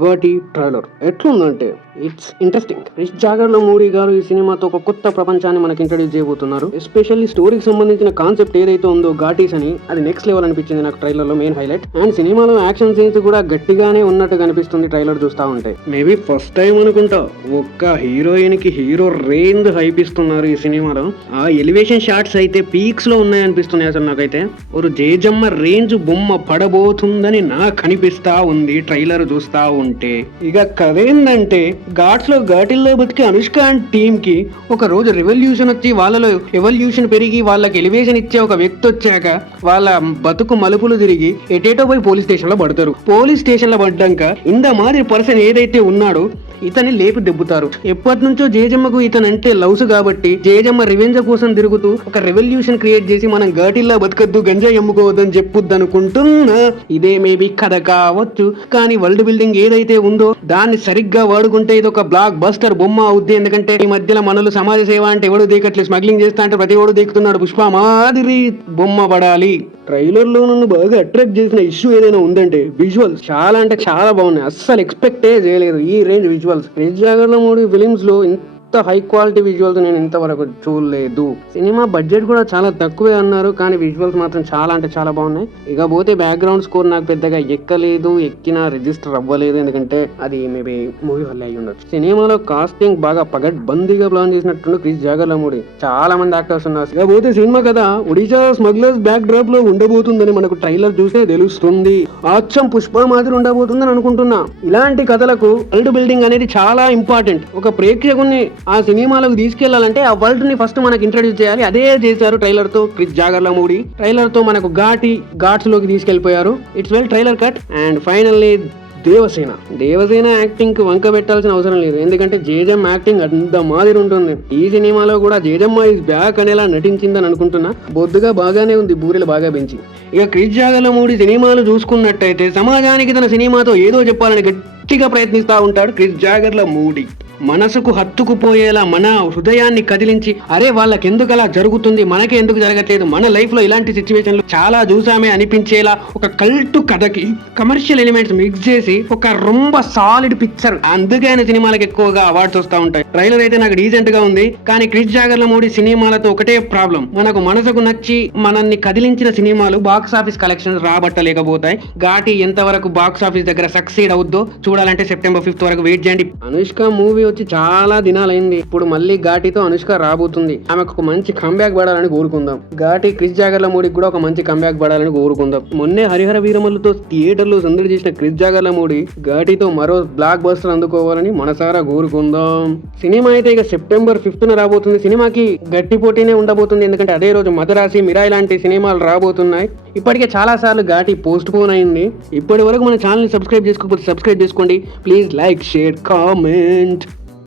Ghaati trailer ఎట్లుందంటే it's interesting. Krish జాగర్ల moody గారు ఈ సినిమాతో ఒక కొత్త ప్రపంచాన్ని మనకి ఇంట్రడ్యూస్ చేయబోతున్నారు. ఎస్పెషల్లీ స్టోరీకి సంబంధించిన కాన్సెప్ట్ ఏదైతే ఉందో ఘాటీస్ అని, అది నెక్స్ట్ లెవెల్ అనిపించింది నాకు ట్రైలర్ లో మెయిన్ హైలైట్. అండ్ సినిమాలో యాక్షన్ సీన్స్ కూడా గట్టిగానే ఉన్నట్టు కనిపిస్తుంది ట్రైలర్ చూస్తా ఉంటే. మేబీ ఫస్ట్ టైం అనుకుంటా ఒక్క హీరోయిన్ కి హీరో రేంజ్ హైప్ ఇస్తున్నారు ఈ సినిమాలో. ఆ ఎలివేషన్ షాట్స్ అయితే పీక్స్ లో ఉన్నాయి అనిపిస్తున్నాయి. అసలు నాకైతే ఒక జేజమ్మ రేంజ్ బొమ్మ పడబోతుందని నాకు అనిపిస్తా ఉంది ట్రైలర్ చూస్తా ఉంటే. ఇక కదేందంటే ఘాట్స్ లో ఘాటిల్లో బతికే అనుష్క అండ్ టీమ్ కి ఒక రోజు రెవల్యూషన్ వచ్చి వాళ్ళలో ఎవల్యూషన్ పెరిగి వాళ్ళకి ఎలివేషన్ ఇచ్చే ఒక వ్యక్తి వచ్చాక వాళ్ళ బతుకు మలుపులు తిరిగి ఎటేటో పోయి పోలీస్ స్టేషన్ లో పడతారు. పోలీస్ స్టేషన్ లో పడ్డాక ఇంత మాదిరి పర్సన్ ఏదైతే ఉన్నాడో ఇతన్ని లేపి దెబ్బుతారు. ఎప్పటి నుంచో జేజమ్మకు ఇతను అంటే లవ్స్ కాబట్టి జేజమ్మ రివెంజ్ కోసం తిరుగుతూ ఒక రెవల్యూషన్ క్రియేట్ చేసి మనం ఘాటిల్లా బతకద్దు, గంజాయి అమ్ముకోవద్దని చెప్పుద్దు అనుకుంటున్నా. ఇదే మేబీ కథ కావచ్చు, కానీ వరల్డ్ బిల్డింగ్ ఏదైతే ఉందో దాన్ని సరిగ్గా వాడుకుంటే ఇది ఒక బ్లాక్ బస్టర్ బొమ్మ అవుద్ది. ఎందుకంటే ఈ మధ్యలో మనలు సమాజ సేవ అంటే ఎవడు దేకట్లేదు, స్మగ్లింగ్ చేస్తా అంటే ప్రతి ఓడు దేకుతున్నాడు. పుష్ప మాదిరి బొమ్మ పడాలి. ట్రైలర్ లో నన్ను బాగా అట్రాక్ట్ చేసిన ఇష్యూ ఏదైనా ఉందంటే విజువల్స్ చాలా అంటే చాలా బాగున్నాయి. అస్సలు ఎక్స్పెక్టే చేయలేదు ఈ range visuals. Krish Jagarla movie films లో ఇంత హై క్వాలిటీ విజువల్స్ నేను ఇంతవరకు చూడలేదు. సినిమా బడ్జెట్ కూడా చాలా తక్కువే అన్నారు, కానీ విజువల్స్ మాత్రం చాలా అంటే చాలా బాగున్నాయి. ఇక పోతే బ్యాక్గ్రౌండ్ స్కోర్ నాకు పెద్దగా ఎక్కలేదు, ఎక్కినా రిజిస్టర్ అవ్వలేదు, ఎందుకంటే అది మేబీ మూవీ వల్ల అయ్యి ఉండొచ్చు. సినిమాలో కాస్టింగ్ బాగా పగడ్బందీగా ప్లాన్ చేసినట్టు క్రిష్ జాగర్ల మూవీ చాలా మంది యాక్టర్స్ ఉన్నారు. ఇక పోతే సినిమా కదా ఒడిశా స్మగ్లర్స్ బ్యాక్ డ్రాప్ లో ఉండబోతుందని మనకు ట్రైలర్ చూసే తెలుస్తుంది. అచ్చం పుష్ప మాదిరి ఉండబోతుందని అనుకుంటున్నా. ఇలాంటి కథలకు వరల్డ్ బిల్డింగ్ అనేది చాలా ఇంపార్టెంట్. ఒక ప్రేక్షకుని ఆ సినిమాలకు తీసుకెళ్లాలంటే ఆ వరల్డ్ ని ఫస్ట్ మనకు ఇంట్రడ్యూస్ చేయాలి. అదే చేశారు ట్రైలర్ తో క్రిష్ జాగర్ల మూవీ. ట్రైలర్ తో మనకు ఘాట్స్ లోకి తీసుకెళ్లిపోయారు. It's well trailer cut. And finally Devasena acting కి వంక పెట్టాల్సిన అవసరం లేదు, ఎందుకంటే జేజమ్ యాక్టింగ్ అంత మాదిరి ఉంటుంది. ఈ సినిమాలో కూడా జేజమ్మ ఇస్ బ్యాక్ అనేలా నటించిందని అనుకుంటున్నా. బొద్దుగా బాగానే ఉంది, బూరెలు బాగా పెంచి. ఇక క్రిష్ జాగర్ల మూవీ సినిమాలు చూసుకున్నట్టయితే సమాజానికి తన సినిమాతో ఏదో చెప్పాలని గట్టిగా ప్రయత్నిస్తా ఉంటాడు క్రిష్ జాగర్ల మూవీ. మనసుకు హత్తుకుపోయేలా, మన హృదయాన్ని కదిలించి అరే వాళ్ళకి ఎందుకు అలా జరుగుతుంది, మనకే ఎందుకు జరగట్లేదు, మన లైఫ్ లో ఇలాంటి సిచ్యువేషన్లు చాలా చూసామే అనిపించేలా ఒక కల్ట్ కథకి కమర్షియల్ ఎలిమెంట్స్ మిక్స్ చేసి ఒక రొంబ సాలిడ్ పిక్చర్. అందుకే ఆయన సినిమాలకు ఎక్కువగా అవార్డ్స్ వస్తూ ఉంటాయి. ట్రైలర్ అయితే నాకు డీసెంట్ గా ఉంది, కానీ క్రిష్ జాగర్ల మూవీ సినిమాలతో ఒకటే ప్రాబ్లం, మనకు మనసుకు నచ్చి మనల్ని కదిలించిన సినిమాలు బాక్స్ ఆఫీస్ కలెక్షన్స్ రాబట్టలేకపోతాయి. ఘాటి ఎంతవరకు బాక్స్ ఆఫీస్ దగ్గర సక్సీడ్ అవుద్దో చూడాలంటే సెప్టెంబర్ 5th వరకు వెయిట్ చేయండి. అనుష్క మూవీ వచ్చి చాలా దినాలైంది. ఇప్పుడు మళ్ళీ ఘాటితో అనుష్క రాబోతుంది. ఆమెకు ఒక మంచి కంబ్యాక్ పడాలని కోరుకుందాం. ఘాటి క్రిష్ జాగర్ల మూవీకి కూడా ఒక మంచి కంబ్యాక్ పడాలని కోరుకుందాం. మొన్నే హరిహర వీరమల్లుతో థియేటర్ లో సందడి చేసిన క్రిష్ జాగర్ల మూవీ ఘాటితో మరో బ్లాక్ బస్టర్ అందుకోవాలని మనసారా కోరుకుందాం. సినిమా అయితే ఇక సెప్టెంబర్ 5th రాబోతుంది. సినిమాకి గట్టి పోటీనే ఉండబోతుంది, ఎందుకంటే అదే రోజు మదరాసి, మిరాయి లాంటి సినిమాలు రాబోతున్నాయి. ఇప్పటికే చాలా సార్లు ఘాటి పోస్ట్ పోన్ అయింది. ఇప్పటి వరకు మన ఛానల్ ని సబ్స్క్రైబ్ చేసుకోకపోతే సబ్స్క్రైబ్ చేసుకోండి ప్లీజ్. Like, share, comment.